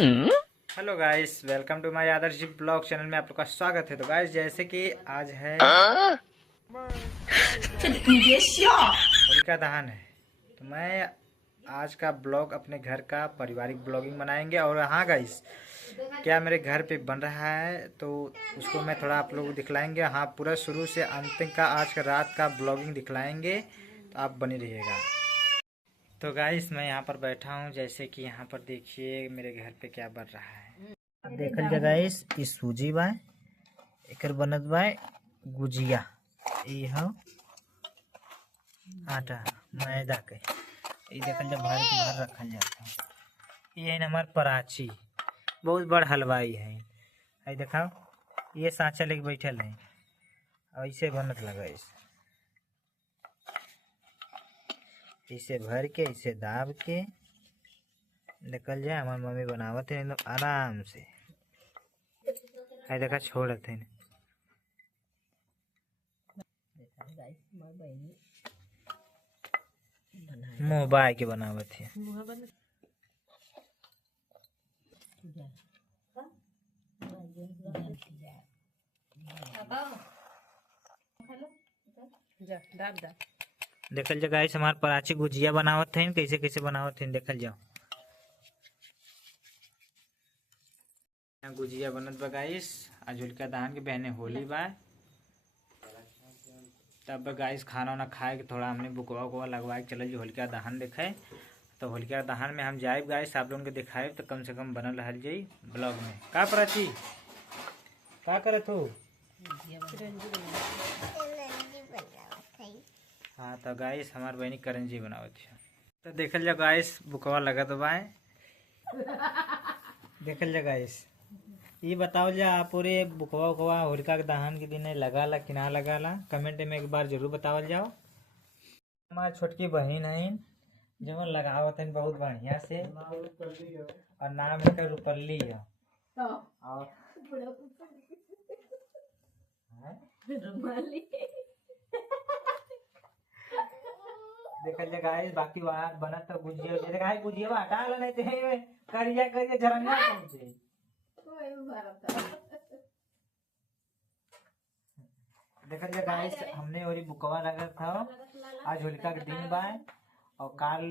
Hello guys, welcome to my Adarsh blog channel में आप लोग का स्वागत है। तो गाइस, जैसे कि आज है होलिका दहन है, तो मैं आज का ब्लॉग अपने घर का पारिवारिक ब्लॉगिंग बनाएंगे। और हाँ गाइस, क्या मेरे घर पे बन रहा है तो उसको मैं थोड़ा आप लोगों को दिखलाएंगे। हाँ, पूरा शुरू से अंत का आज का रात का ब्लॉगिंग दिखलाएंगे, तो आप बने रहिएगा। तो गाइस, मैं यहाँ पर बैठा हूँ, जैसे कि यहाँ पर देखिए मेरे घर पे क्या बन रहा है। देखल जाए गाइस, ई सूजी बा, एकर बनत बा गुजिया, ई हो आटा मैदा के, ई देखल जा भर के भर रखल जाता है। ये है हमार पराची, बहुत बड़ हलवाई है। आई देखाओ, ये सांचा लेके बैठल है, ऐसे बनत लगा इसे भर के इसे दाब के निकल जाए। हमार मम्मी बनावत है एकदम आराम से। आई देखा छोड़त है, मुँह बाय के बनावत है। देखल जाए गाइस, हमार पराची गुजिया बनावत है, कैसे कैसे बनावत है देखल जाओ। गुजिया बनत बा गाइस, आज होलिका दहन के बहने होली बा, तब गाइस खाना वाना खाए के थोड़ा हमने बुकवा उकवा लगवा के चल होलिका दहन देखे। तो होलिका दहन में हम जाए गाइस, आप लोगों के दिखाए तो कम से कम बनल रह जाई ब्लॉग में। का प्राची का करत हो? हाँ, तो गाइस हमार बहनी करंजी बनावत है। तो देखल जा गाइस, बुकवा लगत बा, देखल जा गाइस। ये बताओ जा पूरे बुकवा उकवा होलिका के दहन के दिन लगाला कि ना लगाला, कमेंट में एक बार जरूर बतावल जाओ। हमारी छोटकी बहन है जो लगावत है बहुत बढ़िया से, और नाम इसका रूपल्ली है। और देखल जा गाइस, बाकी वहाँ बनत तो गुजिया देखा गुजिया हटा ला, नहीं तो करिया करिया झरना पहुंचे। देखा जा गाइस, हमने और बुकवा लगा था। आज होलिका के दिन बा, और काल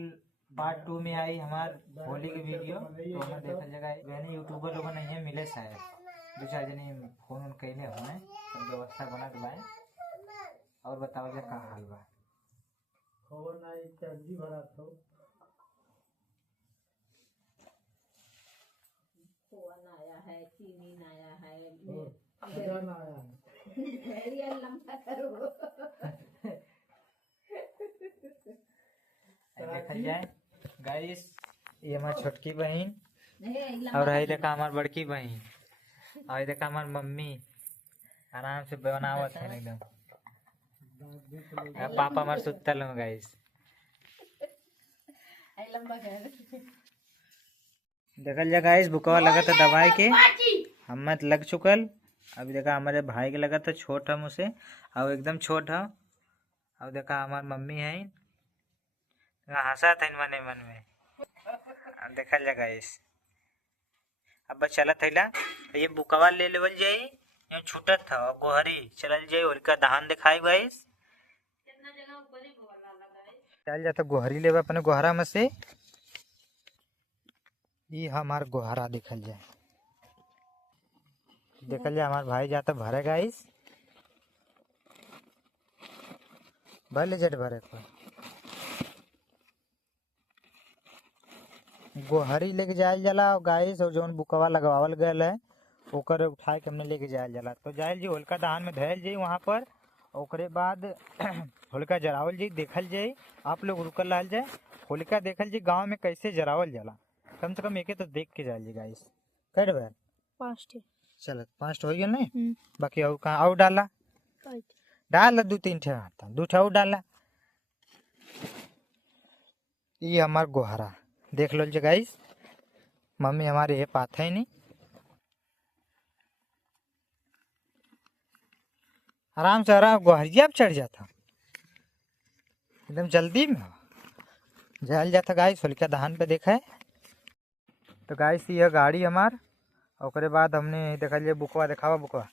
पार्ट 2 में आई हमार होली की वीडियो। तो हमें देखा जाएगा बहनी यूट्यूबर लोगों नहीं है मिले, शायद दो चार जने फोन उन कैले हुए, सब व्यवस्था बना के बाय। और बताओ जा का हाल बा? खबर ना चर्जी भरा तो फोन आया है, चीनी आया है, ना आया है लंबा करो। देखा जाए गाइस, ये हमारी छोटकी बहन, और है देखा हमार बड़की बहन, और देखा हमार मम्मी आराम से बनावत है एकदम। पापा हमारे सुतल हो गाइस। देखल जा गाइस, बुकवा लगा था दवाई के, हम मत लग चुकल। अभी देखा हमारे भाई के लगा था, छोट हम उसे, और एकदम छोट है। अब देखा हमार मम्मी है हंसा था मने मन में। अब देखल जा गाइस, अब बस चलत है ला, ये बुकवा ले लेवल जाई, यहाँ छूटत था और गोहरी चलल जाई होलिका दहन दिखाई गाइस। चल जाता गोहरी लेवा अपने गोहरा में से, ये हमार गोहरा देखल जाए। देखल जाए हमार भाई जाता भरे गाइस, भर ले जट भरे को गोहरी लेके जायल जाला। और गाइस, और जौन बुकवा लगवावल गयल है ओकर उठा के हमने लेके जायल जाला। तो जायल जी होलिका दहन में धयल जाई वहाँ पर, ओकरे बाद होलिका जरावल जी देखल जाई। आप लोग रुकल रहल जाए, होलिका देखल जी गांव में कैसे जरावल जाला, कम से कम एके तो देख के जाइए गाइस। कट बार 5 चल 5 हो गया नहीं, बाकी और कहाँ और डाला डाल 2-3 ठे आता 2 ठे और डाला। ये हमार गोहरा देख लो जी गाइस, मम्मी हमारे ये पाथ है नहीं, आराम से आराम गोहरिया पे चढ़ जाता, एकदम जल्दी में जायल जाता गाइस। होलिका दहन पे देखा है तो गाइस यह गाड़ी हमार, और बाद हमने देखा लिए बुकवा देखावा बुकवा।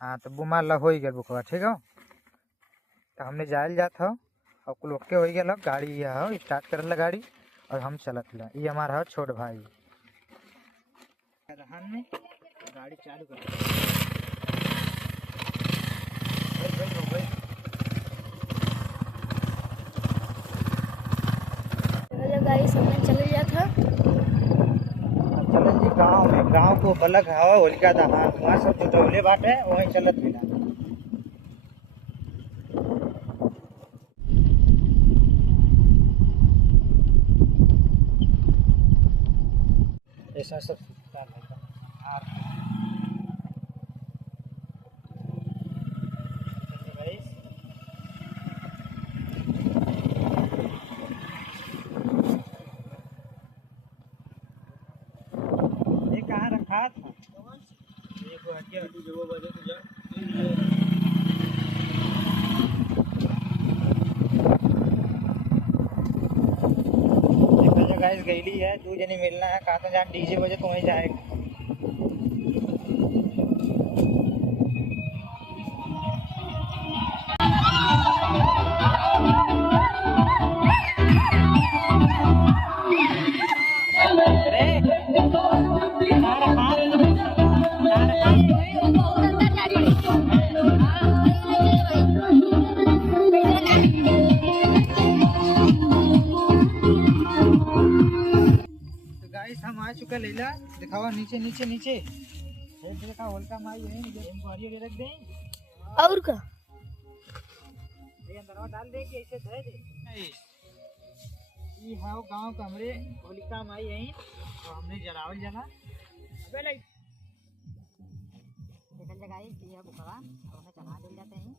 हाँ तो बुमा लग हो गया बुकवा, ठीक है। तो हमने जायल जात हो और कुल ओके हो गया, गाड़ी यह हो स्टार्ट करल गाड़ी और हम चलत ला। ये हमारा हो छोट भाई में गाड़ी चालू कर। चले जाता चलत जी गाँव में, गाँव को बलग हवा होलिका दहन वहाँ सब जो टोले बाट है वहीं चलत मिला। ऐसा सब ये कहाँ रखा था? गाइस गईली है, तू जनी मिलना है कहाँ तो जहाँ डीजे बजे तो वहीं जाएगा। हम आ चुका लीला, दिखावा नीचे नीचे नीचे देखा होलका माई है, ये रख दें और का ये अंदर डाल दे के ऐसे धरे दे। ये हाउ गांव का हमरे होलिका माई है और हमने जलावल जला अबे नहीं निकल लगाई ये बुकवा और उन्हें चढ़ा दे जाते हैं।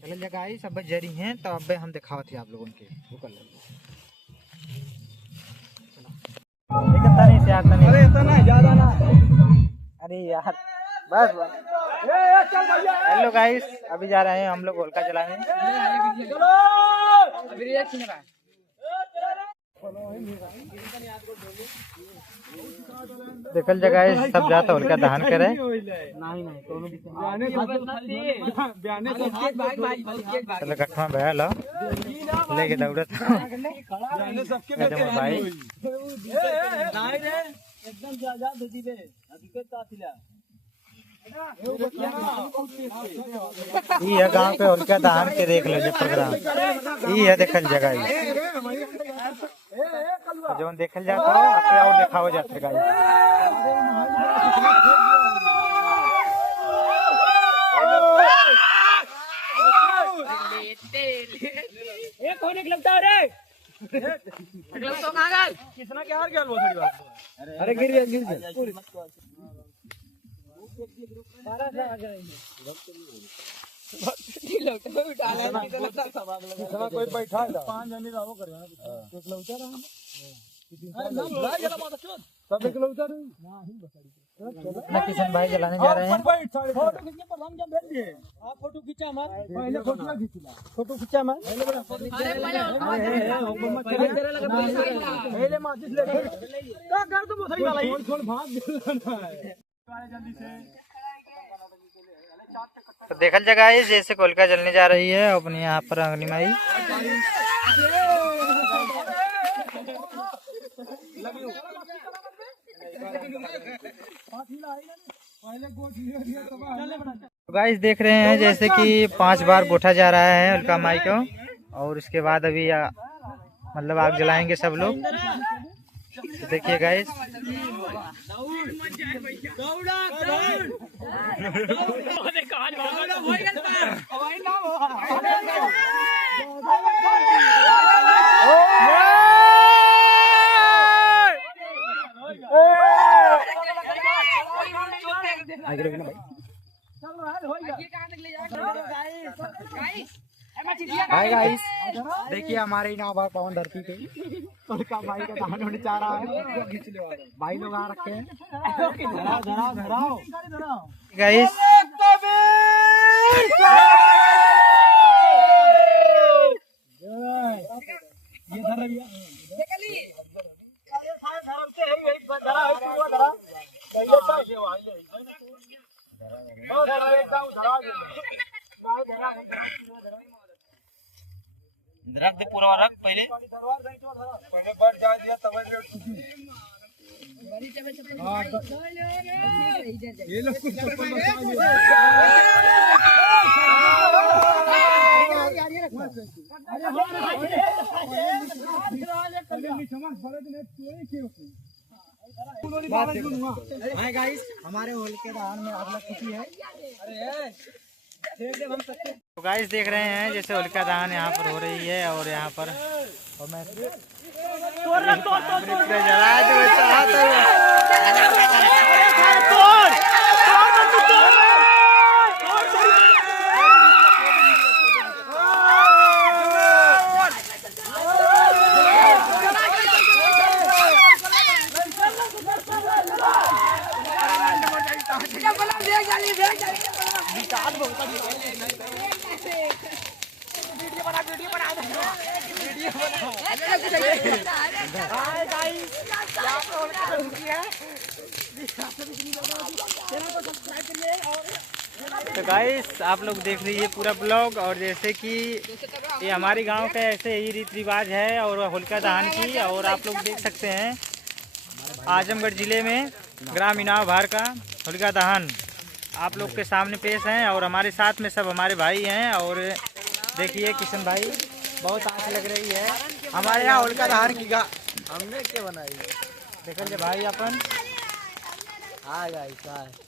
चल जगह सब जरी हैं तो अब हम दिखावत थे आप लोगों के अरे इतना ज्यादा ना, अरे यार बस हेलो गाइस, अभी जा रहे हैं हम लोग होलिका जलाने। देखल जगह सब जाता होलिका दहन करे। चलो गठवा भैया लो लेके दौड़त भाई ये गांव पे होलिका दहन के देख लो प्रोग्राम। ये देखल जगह जो देखल जाता है और दिखावा जाता है। किसना क्या हार गया अरे गिर गया कोई बैठा पांच जनी रहो कर किशन भाई जलाने जा रहे हैं। फोटो खींचा मार, पहले फोटो खींचा मार तो देखल जगह है जैसे होलिका जलने जा रही है अपने यहाँ पर अंगनी माई। तो गाइस देख रहे हैं जैसे कि 5 बार गोठा जा रहा है होलिका माई को, और उसके बाद अभी मतलब आग जलाएंगे सब लोग। तो देखिए गाइस हाय गाइस, देखिए हमारे इनाबाद पवन धरती पे होलिका माई का दहन होने जा रहा है। भाई लोग आ रखे हैं गाइस। रख दे पूरा रख पहले बढ़ जा दिया तब ये लोग कुछ चप्पल हाय गाइस, हमारे होलिका दहन में आप लोग खुशी है। तो गाइस देख रहे हैं जैसे होलिका दहन यहाँ पर हो रही है और यहाँ पर और मैं तो गाइस आप लोग देख लीजिए पूरा ब्लॉग। और जैसे कि ये हमारे गांव का ऐसे ही रीति रिवाज है और होलिका दहन की। और आप लोग देख सकते हैं आजमगढ़ जिले में ग्राम इनाव भार का होलिका दहन आप लोग के सामने पेश हैं। और हमारे साथ में सब हमारे भाई हैं। और देखिए किशन भाई बहुत आँख लग रही है हमारे यहाँ होलिका दहन की हमने क्या बनाई देखल भाई अपन। हाँ गाइस